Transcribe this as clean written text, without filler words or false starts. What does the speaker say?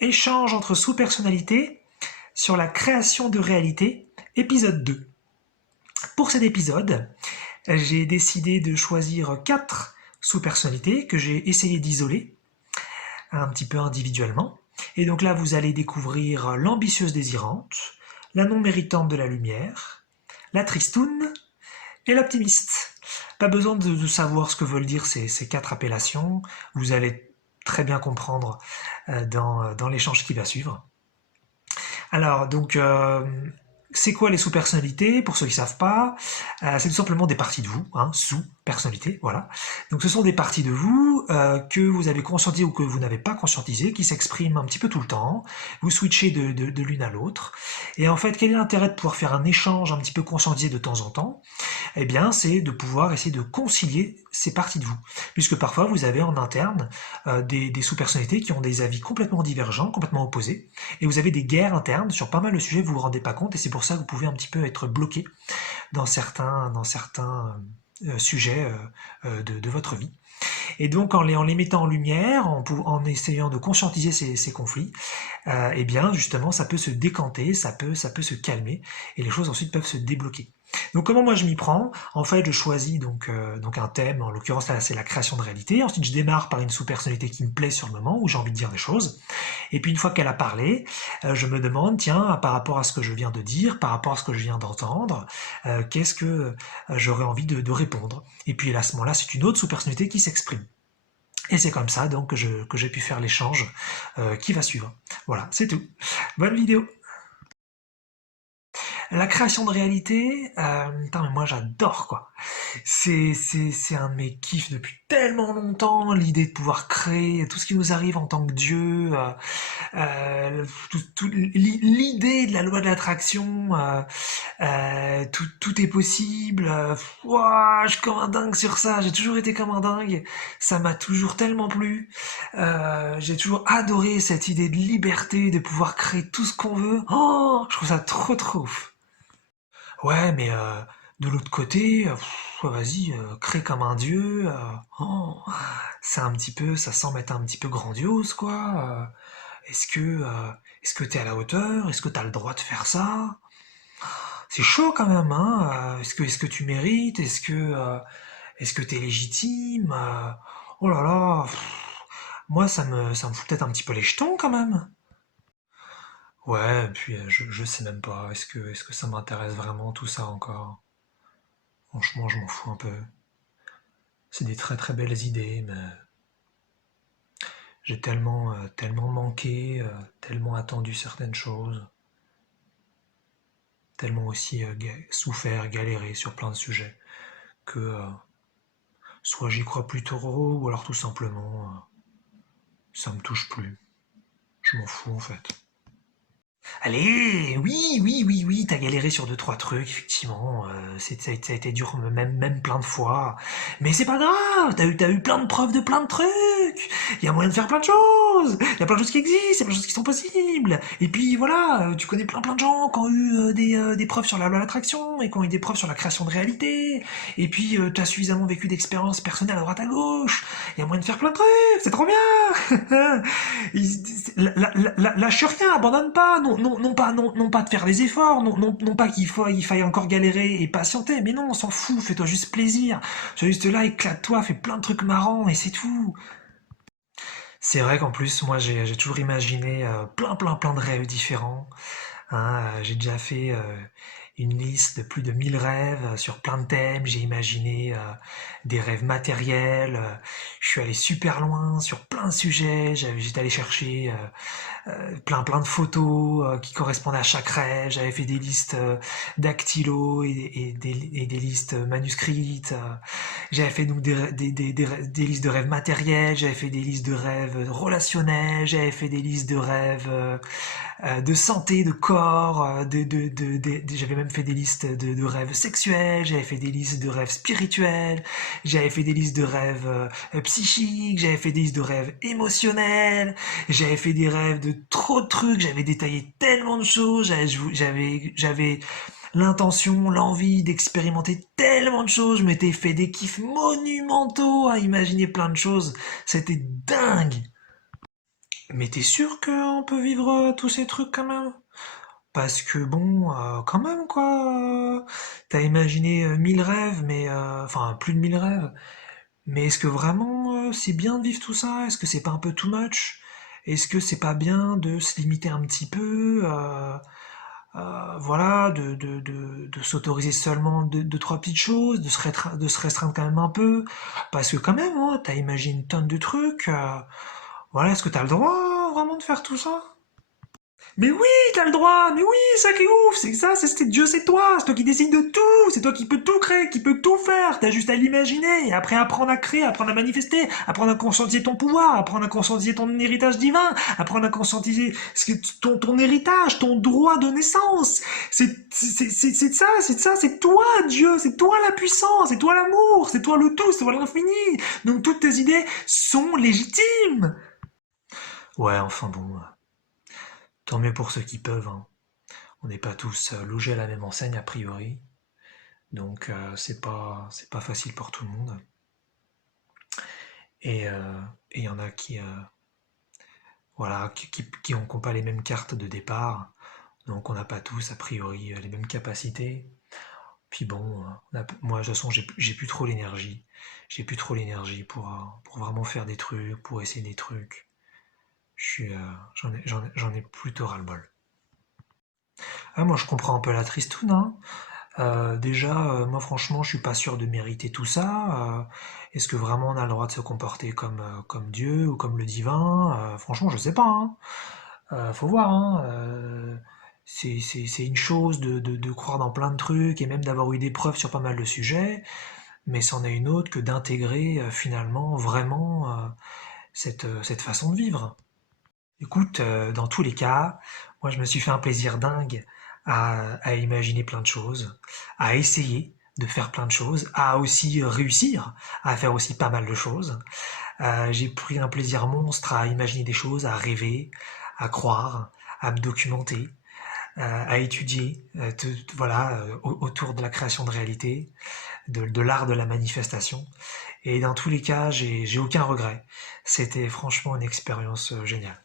Échange entre sous-personnalités sur la création de réalité, épisode 2. Pour cet épisode, j'ai décidé de choisir 4 sous-personnalités que j'ai essayé d'isoler un petit peu individuellement. Et donc là, vous allez découvrir l'ambitieuse désirante, la non méritante de la lumière, la tristoune et l'optimiste. Pas besoin de savoir ce que veulent dire ces 4 appellations, vous allez très bien comprendre dans l'échange qui va suivre. Alors, donc, c'est quoi les sous-personnalités? Pour ceux qui ne savent pas, c'est tout simplement des parties de vous, hein, sous-personnalités, voilà. Donc, ce sont des parties de vous que vous avez conscientisées ou que vous n'avez pas conscientisées, qui s'expriment un petit peu tout le temps. Vous switchez de l'une à l'autre. Et en fait, quel est l'intérêt de pouvoir faire un échange un petit peu conscientisé de temps en temps? Eh bien, c'est de pouvoir essayer de concilier ces parties de vous. Puisque parfois, vous avez en interne des sous-personnalités qui ont des avis complètement divergents, complètement opposés, et vous avez des guerres internes sur pas mal de sujets, vous vous rendez pas compte, et c'est pour ça que vous pouvez un petit peu être bloqué dans certains sujets de votre vie. Et donc en les mettant en lumière, en essayant de conscientiser ces conflits, eh bien justement ça peut se décanter, ça peut se calmer, et les choses ensuite peuvent se débloquer. Donc comment moi je m'y prends? En fait je choisis donc un thème, en l'occurrence là c'est la création de réalité, ensuite je démarre par une sous-personnalité qui me plaît sur le moment, où j'ai envie de dire des choses, et puis une fois qu'elle a parlé, je me demande, tiens, par rapport à ce que je viens de dire, par rapport à ce que je viens d'entendre, qu'est-ce que j'aurais envie de répondre? Et puis à ce moment-là, c'est une autre sous-personnalité qui s'exprime. Et c'est comme ça donc que j'ai pu faire l'échange qui va suivre. Voilà, c'est tout. Bonne vidéo. La création de réalité, putain, mais moi j'adore quoi. C'est un de mes kiffs depuis tellement longtemps, l'idée de pouvoir créer tout ce qui nous arrive en tant que Dieu, l'idée de la loi de l'attraction, tout est possible. Ouah, je suis comme un dingue sur ça, j'ai toujours été comme un dingue. Ça m'a toujours tellement plu. J'ai toujours adoré cette idée de liberté, de pouvoir créer tout ce qu'on veut. Oh, je trouve ça trop ouf. Ouais, mais de l'autre côté, vas-y, crée comme un dieu. Oh, c'est un petit peu, ça semble être un petit peu grandiose, quoi. Est-ce que t'es à la hauteur? Est-ce que t'as le droit de faire ça? C'est chaud quand même, hein. Est-ce que tu mérites? Est-ce que t'es légitime? Oh là là. Moi, ça me fout peut-être un petit peu les jetons quand même. Ouais, puis je sais même pas. Est-ce que ça m'intéresse vraiment tout ça encore? Franchement, je m'en fous un peu. C'est des très belles idées, mais j'ai tellement manqué, tellement attendu certaines choses, tellement aussi souffert, galéré sur plein de sujets, que soit j'y crois plus trop, ou alors tout simplement, ça me touche plus. Je m'en fous en fait. Allez, oui, t'as galéré sur deux, trois trucs, effectivement, ça a été dur même plein de fois. Mais c'est pas grave, t'as eu plein de preuves de plein de trucs. Il y a moyen de faire plein de choses. Il y a plein de choses qui existent, il y a plein de choses qui sont possibles. Et puis voilà, tu connais plein de gens qui ont eu des preuves sur la loi de l'attraction et qui ont eu des preuves sur la création de réalité. Et puis t'as suffisamment vécu d'expériences personnelles à droite à gauche. Il y a moyen de faire plein de trucs, c'est trop bien. Lâche rien, abandonne pas, non pas de faire des efforts, non pas il faille encore galérer et patienter, mais non, on s'en fout, fais-toi juste plaisir, sois juste là, éclate-toi, fais plein de trucs marrants et c'est tout. C'est vrai qu'en plus, moi j'ai toujours imaginé plein de rêves différents, hein, j'ai déjà fait une liste de plus de 1000 rêves sur plein de thèmes. J'ai imaginé des rêves matériels. Je suis allé super loin sur plein de sujets. J'étais allé chercher plein de photos qui correspondaient à chaque rêve. J'avais fait des listes dactylo et des listes manuscrites. J'avais fait donc des listes de rêves matériels. J'avais fait des listes de rêves relationnels. J'avais fait des listes de rêves de santé, de corps, j'avais même fait des listes de rêves sexuels, j'avais fait des listes de rêves spirituels, j'avais fait des listes de rêves psychiques, j'avais fait des listes de rêves émotionnels, j'avais fait des rêves de trop de trucs, j'avais détaillé tellement de choses, j'avais l'intention, l'envie d'expérimenter tellement de choses, je m'étais fait des kiffs monumentaux à imaginer plein de choses, c'était dingue. Mais t'es sûr qu'on peut vivre tous ces trucs quand même? Parce que bon, quand même quoi, t'as imaginé 1000 rêves, mais enfin plus de 1000 rêves. Mais est-ce que vraiment c'est bien de vivre tout ça? Est-ce que c'est pas un peu too much? Est-ce que c'est pas bien de se limiter un petit peu? Voilà, de s'autoriser seulement deux, trois petites choses, de se restreindre quand même un peu. Parce que quand même, hein, t'as imaginé une tonne de trucs. Voilà, est-ce que t'as le droit vraiment de faire tout ça? Mais oui, t'as le droit, mais oui, ça qui est ouf, c'est que ça, Dieu, c'est toi, c'est toi qui décides de tout, c'est toi qui peux tout créer, qui peux tout faire, t'as juste à l'imaginer, et après apprendre à créer, apprendre à manifester, apprendre à conscientiser ton pouvoir, apprendre à conscientiser ton héritage divin, apprendre à conscientiser ton héritage, ton droit de naissance, c'est de ça, c'est toi Dieu, c'est toi la puissance, c'est toi l'amour, c'est toi le tout, c'est toi l'infini, donc toutes tes idées sont légitimes. Ouais, enfin bon, tant mieux pour ceux qui peuvent, hein. On n'est pas tous logés à la même enseigne a priori, donc c'est pas facile pour tout le monde. Et il y en a qui voilà qui ont pas les mêmes cartes de départ, donc on n'a pas tous a priori les mêmes capacités. Puis bon, moi de toute façon j'ai plus trop l'énergie, pour vraiment faire des trucs, pour essayer des trucs. J'en ai plutôt ras-le-bol. Ah, moi je comprends un peu la tristoune, hein. Déjà, moi franchement, je suis pas sûr de mériter tout ça. Est-ce que vraiment on a le droit de se comporter comme Dieu ou comme le divin? Franchement, je sais pas, hein. Faut voir, hein. C'est une chose de croire dans plein de trucs et même d'avoir eu des preuves sur pas mal de sujets, mais c'en est une autre que d'intégrer finalement vraiment cette façon de vivre. Écoute, dans tous les cas, moi je me suis fait un plaisir dingue à imaginer plein de choses, à essayer de faire plein de choses, à aussi réussir à faire aussi pas mal de choses. J'ai pris un plaisir monstre à imaginer des choses, à rêver, à croire, à me documenter, à étudier, voilà, autour de la création de réalité, de l'art de la manifestation. Et dans tous les cas, j'ai aucun regret. C'était franchement une expérience géniale.